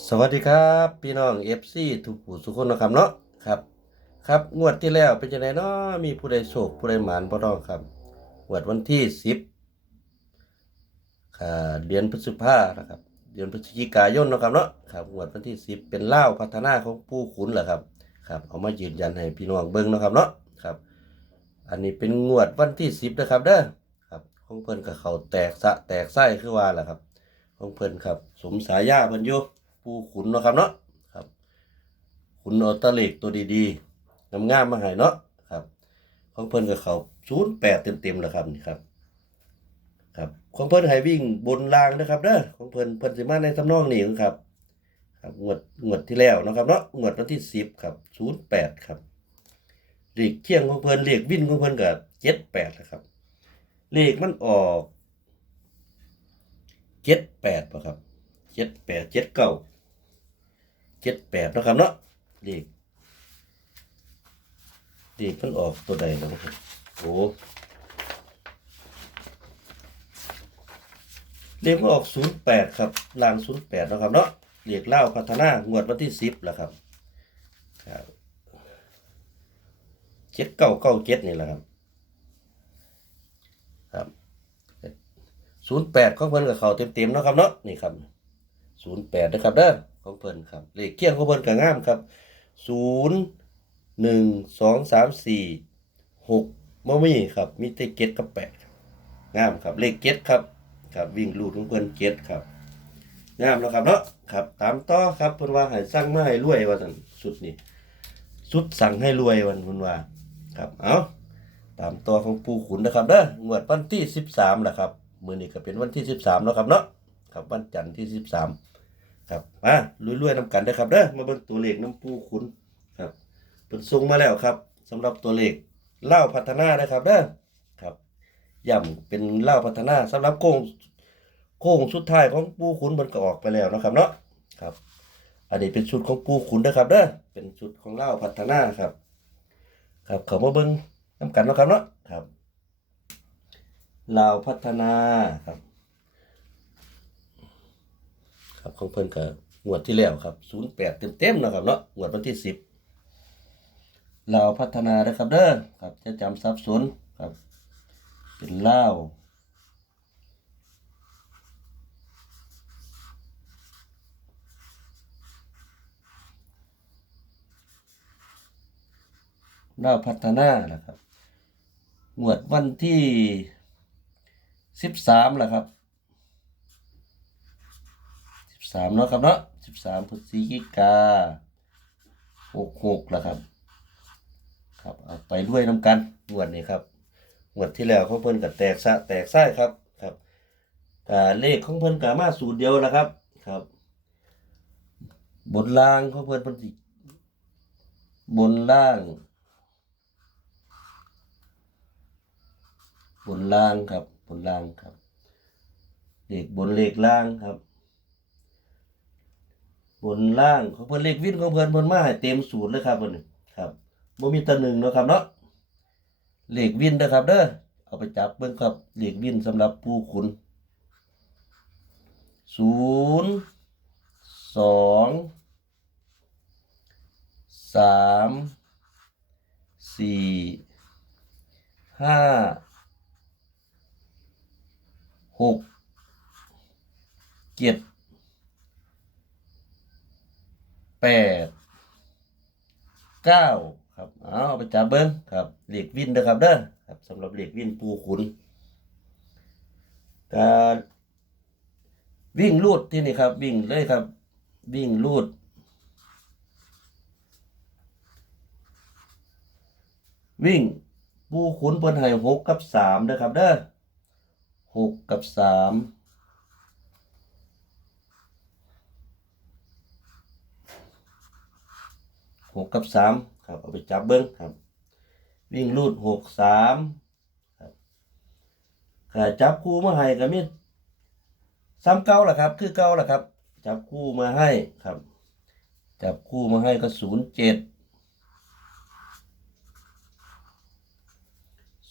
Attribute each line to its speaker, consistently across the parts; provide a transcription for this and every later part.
Speaker 1: สวัสดีครับพี่น้อง FC ทุกผู้ทุกคนนะครับเนาะครับ ครับงวดที่แล้วเป็นจังไดเนาะมีผู้ใดโชคผู้ใดหมานบ่ต้องครับงวดวันที่10ค่ะเดือนพฤษภานะครับ เดือนพฤศจิกายนนะครับเนาะครับงวดวันที่10เป็นเล่าพัฒนาของปู่ขุนเหรอครับครับเอามายืนยันให้พี่น้องเบิ่งนะครับเนาะครับ อันนี้เป็นงวดวันที่10นะครับเด้อครับของเพิ่นก็เขาแตกสะแตกไส้คือว่าล่ะครับ ของเพิ่นครับสมสายาเพิ่นอยู่ ผู้ขุนเนาะครับเนาะครับ ขุนเอตะเหล็กตัวดีๆงามๆมาให้เนาะครับของเพิ่นก็เขา08เต็มๆแล้วครับนี่ครับครับของเพิ่นให้วิ่งบนรางนะครับเด้อของเพิ่นเพิ่นสิมาในทำนองนี้ครับครับงวดงวดที่แล้วนะครับเนาะงวดวันที่10ครับ08ครับเลขเคียงของเพิ่นเลขวิ่นของเพิ่นก็78นะครับเลขมันออกเจ็ดแปดป่ะครับเจ็ดแปดเจ็ดเก้า เจ็ดแปดนะครับเนาะเลขเลขมันออกตัวใดแล้วครับโอ้เลขมันออกศูนย์แปดครับลางศูนย์แปดนะครับเนาะเลขเล่าพัฒนางวดวันที่สิบแล้วครับครับเจ็ดเก้าเก้าเจ็ดนี่แหละครับครับศูนย์แปดของเพิ่นกับเขาเต็มๆนะครับเนาะนี่ครับศูนย์แปดนะครับเด้อ ของเพิ่นครับเลขเคียงของเพิ่นก็งามครับศูนย์หนึ่งสองสามสี่หกบ่มีครับ มีแต่เจ็ดกับแปดงามครับ เลขเจ็ดครับครับวิ่งลูดของเพิ่นเจ็ดครับงามเนาะครับเนาะครับตามต่อครับเพิ่นว่าให้สั่งมาให้รวยว่าซั่นสุดนี้สุดสั่งให้รวยวันเพิ่นว่า ครับเอาตามต่อของปู่ขุนนะครับเด้องวดวันที่สิบสามนะครับมือนี้ก็เป็นวันที่สิบสามแล้วครับเนาะครับวันจันทร์ที่สิบสาม ครับมาลุยๆน้ำกันเด้ครับเด้อมาเบิ่งตัวเลขน้ำปูขุนครับเป็นทรงมาแล้วครับสำหรับตัวเลขเล่าพัฒนานะครับเด้อครับย่ำเป็นเล่าพัฒนาสำหรับโค้งโค้งสุดท้ายของปูขุนมันก็ออกไปแล้วนะครับเนาะครับอันนี้เป็นชุดของปูขุนนะครับเด้อเป็นชุดของเล่าพัฒนาครับ ครับเขามาเบิ่งน้ำกันนะครับเนาะครับลาวพัฒนาครับ ครับของเพิ่นก็งวดที่แล้วครับ08เต็มๆนะครับเนาะงวดวันที่10ลาวพัฒนาเด้อครับเด้อครับจะจำสับสนครับ เป็นลาวลาวพัฒนานะครับงวดวันที่สิบสามแหละครับ สามเนาะครับเนาะสิบสามพฤศจิกาหกหกแหละครับ ครับเอาไปด้วยน้ำกันงวดนี้ครับงวดที่แล้วของเพิ่นกับแตกซะแตกไส้ครับครับกาเลขของเพิ่นกามาสูตรเดียวแหละครับ ครับ บนล่างของเพิ่นเพิ่นสิบนล่าง บนล่างครับ บนล่างครับเลขบนเลขล่างครับ บนล่างของเพิ่นเลขวิ่นของเพิ่นเพิ่นมาให้เต็มสูตรเลยครับเพิ่นครับบ่มีแตะหนึ่งเนาะครับเนาะเลขวิ่นนะครับเด้อเอาไปจับเบิ่งครับเลขวิ่นสำหรับผู้ขุนศูนย์สองสามสี่ห้าหกเจ็ด แปดเก้าครับเอาไปจับเบิ้งครับเหล็กวินเด้อครับเด้อครับสำหรับเหล็กวินปูขุนการวิ่งลูดที่นี่ครับ วิ่งเลยครับ วิ่งลูด วิ่งปูขุนเพิ่นให้หกกับสามเด้อครับเด้อหกกับสาม หกกับสามครับเอาไปจับเบิ้งครับ วิ่งรูดหกสามครับขาจับคู่มาให้ก็มีซ้ำเก้าแหละครับ คือเก้าแหละครับ จับคู่มาให้ครับ จับคู่มาให้ก็ศูนย์เจ็ด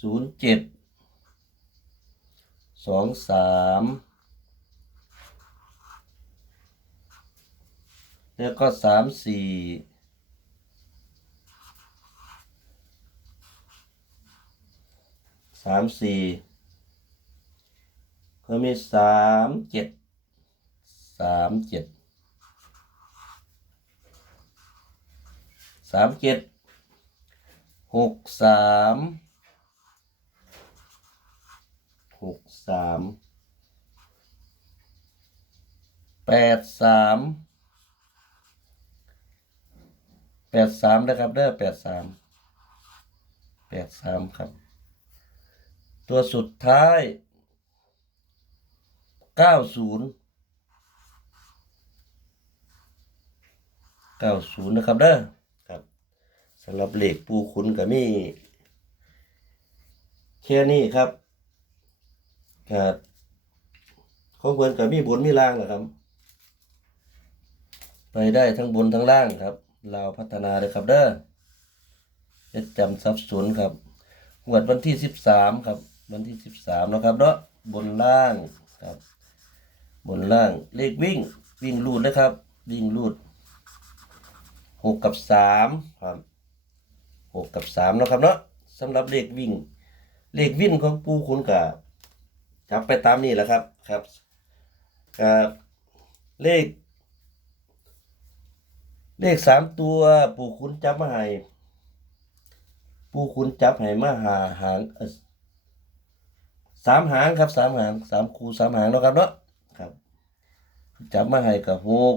Speaker 1: ศูนย์เจ็ดสองสามแล้วก็สามสี่ สามสี่ก็มีสามเจ็ดสามเจ็ดสามเจ็ดหกสามหกสามแปดสามแปดสามนะครับเด้อแปดสามแปดสามครับ ตัวสุดท้ายเก้าศูนย์เก้าศูนย์นะครับเด้อครับสำหรับเหล็กปูขุนกับมีแค่นี้ครับครับของเพื่อนกับมีบนมีล่างนะครับ ไปได้ทั้งบนทั้งล่างครับลาวพัฒนาเลยครับเด้อเฮ็ดจำสับสนครับงวดวันที่สิบสามครับ วันที่สิบสามนะครับเนาะบนล่างครับ บนล่างเลขวิ่งวิ่งรูดนะครับ วิ่งรูดหกกับสามครับหกกับสามนะครับเนาะสำหรับเลขวิ่ง เลขวิ่งของปูคุณกับจับไปตามนี้แหละครับครับกับเลข เลขสามตัวปู่คุณจับมาให้ปู่คุณจับให้มาหาหาง สามหางครับสามหางสามคูสามหางเนาะครับเนาะครับ จับมาให้กับหก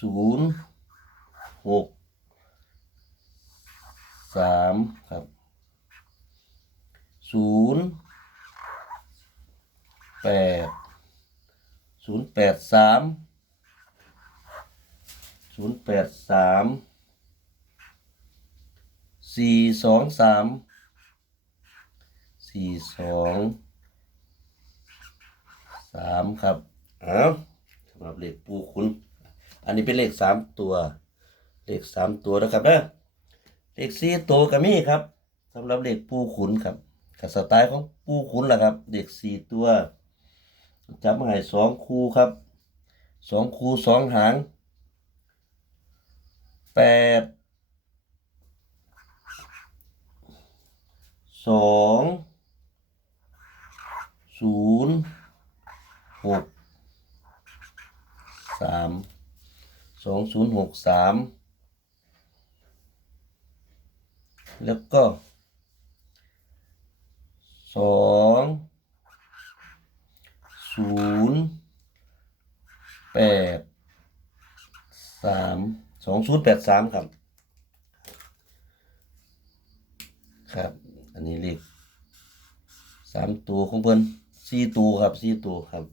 Speaker 1: ศูนย์หกสามครับศูนย์แปดศูนย์แปดสามศูนย์แปดสามสี่สองสาม สี่สองสามครับอ้าวสำหรับเลขปูคุณ อันนี้เป็นเลขสามตัว เลขสามตัวนะครับเด้อเลขสี่ตัวก็มีครับสำหรับเลขปูขุนครับกับสไตล์ของปูขุนแหละครับเลขสี่ตัวจับมาให้สองคู่ครับสองคู่สองหางแปดสอง ศูนย์หกสามสองศูนย์หกสามแล้วก็สองศูนย์แปดสามสองศูนย์แปดสามครับ ครับ อันนี้เลขสามตัวของเพิ่น สี่ตัวครับสี่ตัวครับ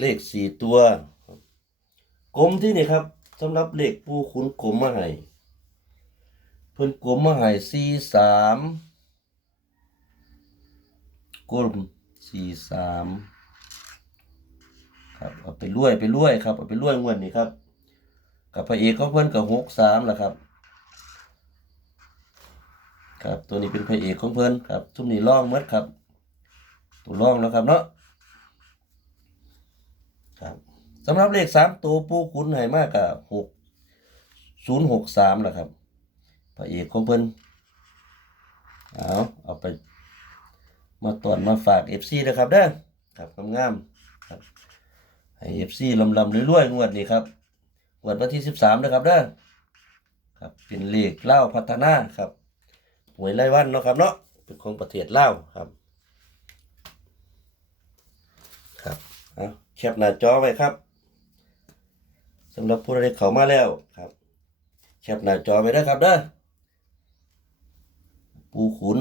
Speaker 1: เลขสี่ตัวกลมที่นี่ครับสำหรับเลขปูขุนกลมมาให้เพิ่นกลมมาให้สี่สามกลมสี่สามครับเอาไปรวยไปรวยครับเอาไปรวยงวดนี้ครับ กับพระเอกของเพิ่นกับหกสามแหละครับครับตัวนี้เป็นพระเอกของเพิ่นครับทุกนี้ล่องหมดครับ ตัวล่องแล้วครับเนาะครับสำหรับเลขสามตัวปูขุนให้มากกับหกศูนย์หกสามแหละครับพระเอกของเพิ่นเอาเอาไป มาตอนมาฝากเอฟซีนะครับเด้อครับงามๆครับให้เอฟซีลำลำรวยๆงวดนี้ครับงวดวันที่สิบสามนะครับเด้อครับเป็นเลขเล่าพัฒนาครับหวยไร่วันเนาะครับเนาะเป็นของประเทศเล่าครับครับ เอาแคปหน้าจอไว้ครับสำหรับผู้ใดเข้ามาแล้วครับ แคปหน้าจอไว้นะครับเด้อปูขุน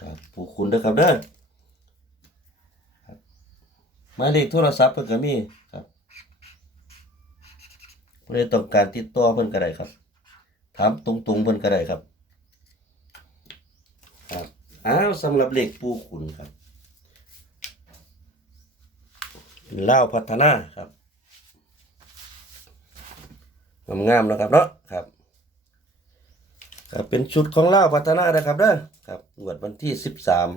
Speaker 1: ครับผู้คุณนะครับเด้อหมายเลขโทรศัพท์เพิ่นก็มีครับผู้ใดต้องการติดต่อเพิ่นก็ได้ครับ ถามตรงๆเพิ่นก็ได้ครับครับ อ้าวสำหรับเลขผู้คุณครับเป็นเล่าพัฒนาครับงามๆนะครับเนาะครับครับเป็นชุดของเล่าพัฒนานะครับเด้อครับวดวันที่สิบสาม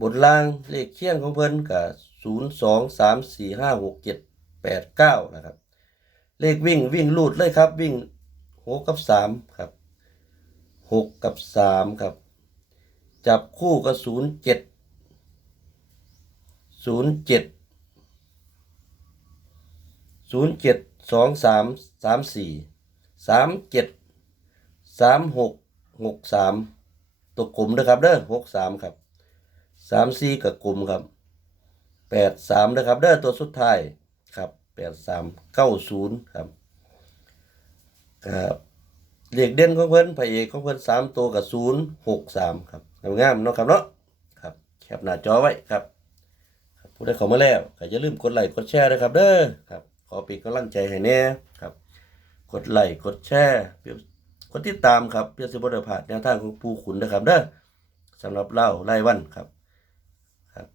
Speaker 1: บนล่างเลขเคียงของเพิ่นกับศูนย์สองสามสี่ห้าหกเจ็ดแปดเก้านะครับ เลขวิ่งวิ่งลูดเลยครับ วิ่งหกกับสามครับหกกับสามครับ จับคู่กับศูนย์เจ็ดศูนย์เจ็ดศูนย์เจ็ดสองสามสามสี่สามเจ็ดสามหกหกสามตัวกลมนะครับเด้อหกสามครับสามสี่กับกลมครับแปดสามนะครับเด้อตัวสุดท้ายครับแปดสามเก้าศูนย์ครับครับเรียกเด่นของเพิ่นพระเอกของเพิ่นสามตัวกับศูนย์หกสามครับ งามๆเนาะครับเนาะครับแคปหน้าจอไว้ครับครับผู้ได้เข้ามาแล้วก็อย่าลืมกดไลค์กดแชร์ด้วยครับเด้อครับขอเป็นกำลังใจให้แน่ครับกดไลค์กดแชร์เพื่อกดติดตามครับเพื่อสิบ่ได้พลาดแนวทางของผู้ขุนนะครับเด้อสำหรับเล่ารายวันครับครับ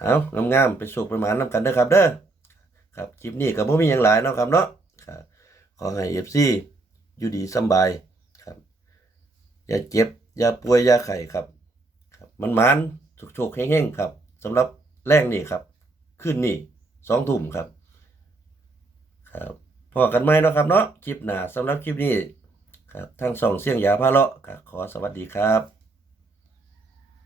Speaker 1: เอางามๆไปสุขประมาณนํกันเด้อครับเด้อครับคลิปนี้ก็บ่มีหยังหลายเนาะครับเนาะครับขอให้ FC อยู่ดีสบายครับ อย่าเจ็บ อย่าป่วย อย่าไข้ครับ มันมันโชคแห้งๆครับสำหรับแรงนี่ครับ ขึ้นนี่สองทุ่มครับ ครับพอกันไหมเนาะครับเนาะคลิปหนาสำหรับคลิปนี้ครับทั้งสองเสียงยาพาเลาะขอสวัสดีครับ